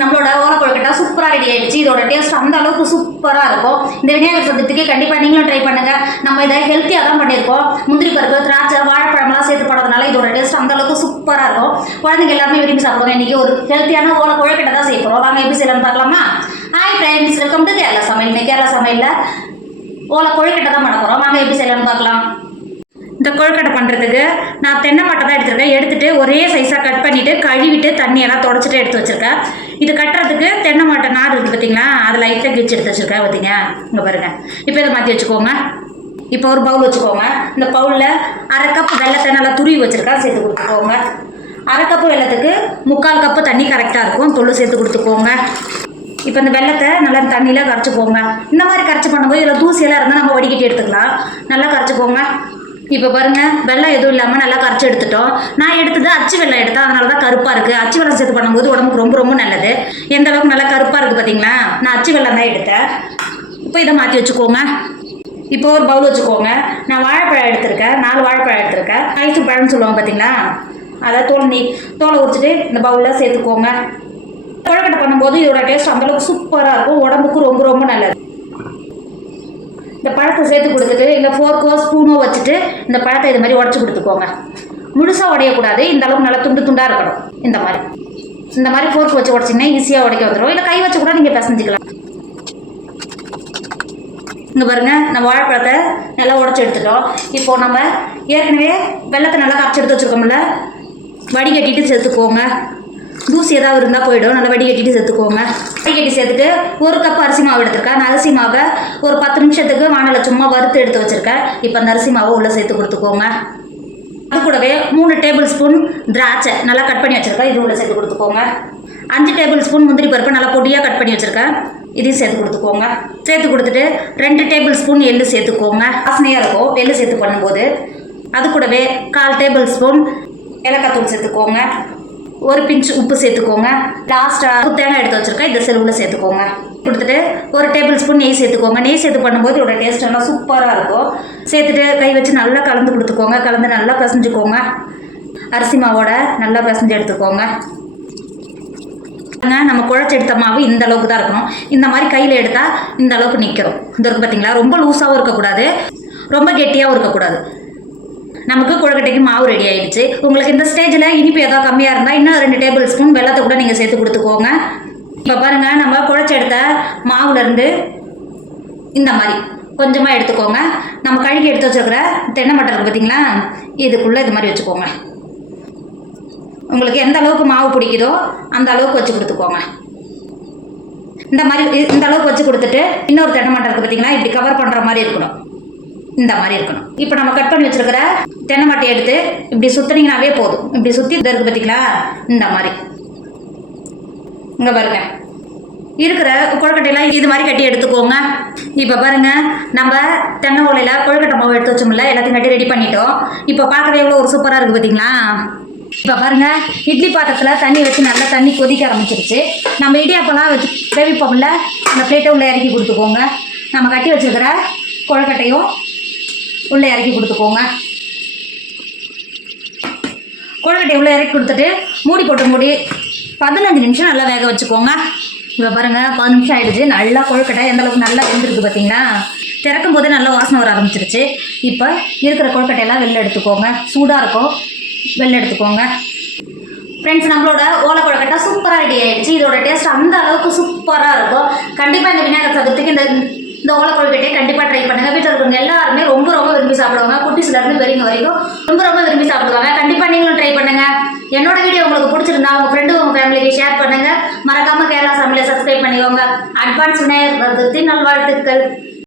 நம்மளோட ஓலை கொழுக்கட்டை சூப்பராக ரெடி ஆயிடுச்சு. இதோட டேஸ்ட் அந்த அளவுக்கு சூப்பராக இருக்கும். இந்த விநாயகர் சதுர்த்திக்கு கண்டிப்பாக நீங்களும் ட்ரை பண்ணுங்க. நம்ம இதை ஹெல்த்தியாக தான் பண்ணியிருக்கோம். முந்திரி பருப்பு திராட்சை வாழைப்பழம்லாம் சேர்த்து போடுறதுனால இதோட டேஸ்ட் அந்த அளவுக்கு சூப்பராக இருக்கும். குழந்தைங்க எல்லாருமே விரும்பி சாப்பிடுவாங்க. இன்னைக்கு ஒரு ஹெல்த்தியான ஓலை கொழுக்கட்டை தான் செய்ய போகிறோம் வாங்க எப்படி செய்யலாம்னு பார்க்கலாமா? Hi friends welcome to Kerala சமையல் இன்னைக்கு கேரளா சமையலில் ஓலை கொழுக்கட்டை தான் பண்ண போகிறோம் வாங்க எப்படி செய்யலாம்னு பார்க்கலாம். இந்த கொழுக்கட்டை பண்ணுறதுக்கு நான் தென்னை மட்டை தான் எடுத்திருக்கேன். எடுத்துகிட்டு ஒரே சைஸாக கட் பண்ணிவிட்டு கழுவிட்டு தண்ணியெல்லாம் தொடச்சிட்டு எடுத்து வச்சுருக்கேன். இது கட்டுறதுக்கு தென்னை மட்டை நார் இருக்குது பார்த்தீங்களா அது லைட்டாக கிழிச்சு எடுத்து வச்சுருக்கேன் பார்த்தீங்க இங்கே பாருங்கள் இப்போ இதை மாற்றி வச்சுக்கோங்க. இப்போ ஒரு பவுல் வச்சுக்கோங்க. இந்த பவுலில் அரை கப் வெள்ளத்தை நல்லா துருவி வச்சுருக்கேன் சேர்த்து கொடுத்துக்கோங்க. அரை கப்பு வெள்ளத்துக்கு முக்கால் கப்பு தண்ணி கரெக்டாக இருக்கும். தொழு சேர்த்து கொடுத்துக்கோங்க. இப்போ இந்த வெள்ளத்தை நல்லா தண்ணியில் கரைச்சிக்கோங்க இந்த மாதிரி கரைச்சி பண்ணும்போது இதில் தூசியெல்லாம் இருந்தால் நம்ம வடிகட்டி எடுத்துக்கலாம். நல்லா கரைச்சிக்கோங்க இப்போ பாருங்க வெள்ளம் எதுவும் இல்லாமல் நல்லா கரைச்சி எடுத்துட்டோம். நான் எடுத்தது அச்சு வெள்ளம் எடுத்தேன் அதனால தான் கருப்பாக இருக்குது அச்சு வெள்ளம் சேர்த்து பண்ணும்போது உடம்புக்கு ரொம்ப ரொம்ப நல்லது. எந்த அளவுக்கு நல்லா கருப்பாக இருக்குது பார்த்தீங்களா நான் அச்சு வெள்ளம் தான் எடுத்தேன். இப்போ இதை மாற்றி வச்சுக்கோங்க. இப்போ ஒரு பவுல் வச்சுக்கோங்க. நான் வாழைப்பழம் எடுத்திருக்கேன். நாலு வாழைப்பழம் எடுத்திருக்கேன். ஐசு பழம்னு சொல்லுவாங்க பார்த்தீங்களா அதை தோல் நீ தோலை உரிச்சிட்டு இந்த பவுலில் சேர்த்துக்கோங்க. கொழக்கட்டை பண்ணும்போது இதோட டேஸ்ட் அந்தளவுக்கு சூப்பராக இருக்கும். உடம்புக்கு ரொம்ப ரொம்ப நல்லது. இந்த பழத்தை சேர்த்து கொடுத்துட்டு இல்லை ஃபோர்க்கோ ஸ்பூனோ வச்சுட்டு இந்த பழத்தை இது மாதிரி உடச்சி கொடுத்துக்கோங்க. முழுசாக உடையக்கூடாது. இந்த அளவுக்கு நல்லா துண்டு துண்டாக இருக்கணும். இந்த மாதிரி. இந்த மாதிரி ஃபோர்க் வச்சு உடச்சிங்கன்னா ஈஸியாக உடைக்க வந்துடும் இல்லை கை வச்சு கூட நீங்கள் பிசைஞ்சிக்கலாம். இங்கே பாருங்க நம்ம வாழைப்பழத்தை நல்லா உடச்சி எடுத்துட்டோம். இப்போ நம்ம ஏற்கனவே வெள்ளத்தை நல்லா கரைச்சி எடுத்து வச்சுருக்கோம்ல வடிகட்டிட்டு சேர்த்துக்கோங்க. தூசி ஏதாவது இருந்தால் போயிடும். நல்லா வடிகட்டிட்டு சேர்த்துக்கோங்க. கட்டி சேர்த்துட்டு ஒரு கப் அரிசி மாவு எடுத்திருக்கேன். அந்த அரிசி மாவை ஒரு பத்து நிமிஷத்துக்கு வானலை சும்மா வறுத்து எடுத்து வச்சுருக்கேன். இப்போ அந்த அரிசி மாவை உள்ளே சேர்த்து கொடுத்துக்கோங்க. அது கூடவே மூணு டேபிள் ஸ்பூன் திராட்சை நல்லா கட் பண்ணி வச்சுருக்கேன். இது உள்ளே சேர்த்து கொடுத்துக்கோங்க. அஞ்சு டேபிள் ஸ்பூன் முந்திரி பருப்பு நல்லா பொடியாக கட் பண்ணி வச்சுருக்கேன். இதையும் சேர்த்து கொடுத்துக்கோங்க. சேர்த்து கொடுத்துட்டு ரெண்டு டேபிள் ஸ்பூன் எள்ளு சேர்த்துக்கோங்க. வாசனையாக இருக்கும். எள்ளு சேர்த்து பண்ணும்போது. அது கூடவே கால் டேபிள் ஸ்பூன் ஏலக்காய் தூள் சேர்த்துக்கோங்க. ஒரு பிஞ்ச் உப்பு சேர்த்துக்கோங்க. லாஸ்ட்டாக தேங்காய் எடுத்து வச்சுருக்கேன். இந்த செல்வில் சேர்த்துக்கோங்க. கொடுத்துட்டு ஒரு டேபிள் ஸ்பூன் நெய் சேர்த்துக்கோங்க. நெய் சேர்த்து பண்ணும்போது இதோட டேஸ்ட் நல்லா சூப்பராக இருக்கும். சேர்த்துட்டு கை வச்சு நல்லா கலந்து கொடுத்துக்கோங்க. கலந்து நல்லா பிசைஞ்சுக்கோங்க. அரிசி மாவோட நல்லா பிசைஞ்சு எடுத்துக்கோங்க. நம்ம குழச்சி எடுத்த மாவு இந்த அளவுக்கு தான் இருக்கணும். இந்த மாதிரி கையில் எடுத்தால் இந்த அளவுக்கு நிற்கிறோம் இந்த இருக்கு பார்த்தீங்களா ரொம்ப லூஸாகவும் இருக்கக்கூடாது. ரொம்ப கெட்டியாகவும் இருக்கக்கூடாது. நமக்கு கொழுக்கட்டைக்கு மாவு ரெடி ஆயிடுச்சு. உங்களுக்கு இந்த ஸ்டேஜில் இனிப்பு ஏதாவது கம்மியாக இருந்தால் இன்னும் ரெண்டு டேபிள் ஸ்பூன் வெள்ளத்தை கூட நீங்கள் சேர்த்து கொடுத்துக்கோங்க. இப்போ பாருங்கள் நம்ம குழச்சி மாவுலேருந்து இந்த மாதிரி கொஞ்சமாக எடுத்துக்கோங்க. நம்ம கழுகி எடுத்து வச்சுருக்கிற தென்னை மட்டை இருக்குது பார்த்தீங்களா இதுக்குள்ளே இது மாதிரி வச்சுக்கோங்க. உங்களுக்கு எந்த அளவுக்கு மாவு பிடிக்குதோ அந்த அளவுக்கு வச்சு கொடுத்துக்கோங்க. இந்த மாதிரி இந்த அளவுக்கு வச்சு கொடுத்துட்டு இன்னொரு தென்னை மட்டை இருக்குது பார்த்தீங்களா இப்படி கவர் பண்ணுற மாதிரி இருக்கணும். இந்த மாதிரி இருக்கணும். இப்போ நம்ம கட் பண்ணி வச்சிருக்கிற தென்னை மட்டையை எடுத்து இப்படி சுற்றுனீங்கனாவே போதும். இப்படி சுற்றி இருக்கு பார்த்தீங்களா இந்த மாதிரி. இங்கே பாருங்க. இருக்கிற கொழுக்கட்டையெல்லாம் இது மாதிரி கட்டி எடுத்துக்கோங்க. இப்போ பாருங்க நம்ம தென்னை ஓலையில் கொழுக்கட்டை மாவு எடுத்து வச்சோம்ல எல்லாத்தையும் கட்டி ரெடி பண்ணிட்டோம். இப்போ பார்க்கவே எவ்வளோ ஒரு சூப்பராக இருக்குது பார்த்தீங்களா இப்போ பாருங்க இட்லி பாத்திரத்தில் தண்ணி வச்சு நல்லா தண்ணி கொதிக்க ஆரம்பிச்சிருச்சு. நம்ம இடியாப்பெல்லாம் வச்சு வேவிப்போம்ல அந்த பிளேட்டை உள்ளே இறக்கி கொடுத்துக்கோங்க. நம்ம கட்டி வச்சிருக்கிற கொழுக்கட்டையும் உள்ளே இறக்கி கொடுத்துக்கோங்க. கொழுக்கட்டை உள்ளே இறக்கி கொடுத்துட்டு மூடி போட்டு மூடி பதினஞ்சு நிமிஷம் நல்லா வேக வச்சுக்கோங்க. இப்போ பாருங்கள் பதினஞ்சு நிமிஷம் ஆகிடுச்சு நல்லா கொழுக்கட்டை எந்த அளவுக்கு நல்லா வெந்திருக்கு பார்த்தீங்களா திறக்கும் போதே நல்லா வாசனை வர ஆரம்பிச்சிருச்சு. இப்போ இருக்கிற கொழுக்கட்டையெல்லாம் வெளில எடுத்துக்கோங்க. சூடாக இருக்கும். வெளில எடுத்துக்கோங்க. ஃப்ரெண்ட்ஸ் நம்மளோட ஓலை கொழுக்கட்டை சூப்பராக ரெடி ஆகிடுச்சு இதோட டேஸ்ட் அந்த அளவுக்கு சூப்பராக இருக்கும். கண்டிப்பாக இந்த விநாயகர் சதுர்த்திக்கு இந்த இந்த ஓலக்கொழுக்கட்டையை கண்டிப்பாக ட்ரை பண்ணுங்கள் வீட்டில் இருக்கிறவங்க எல்லாருமே ரொம்ப ரொம்ப விரும்பி சாப்பிடுவாங்க. குட்டிஸ்லேருந்து பெரியவங்க வரைக்கும் ரொம்ப ரொம்ப விரும்பி சாப்பிடுவாங்க. கண்டிப்பாக நீங்களும் ட்ரை பண்ணுங்கள் என்னோட வீடியோ உங்களுக்கு பிடிச்சிருந்தா உங்கள் ஃப்ரெண்டு உங்கள் ஃபேமிலிக்கு ஷேர் பண்ணுங்கள் மறக்காமல் கேரளா சமையலை சப்ஸ்கிரைப் பண்ணிக்கோங்க. அட்வான்ஸ் விநாயகர் சதுர்த்தி நல்வாழ்த்துக்கள்.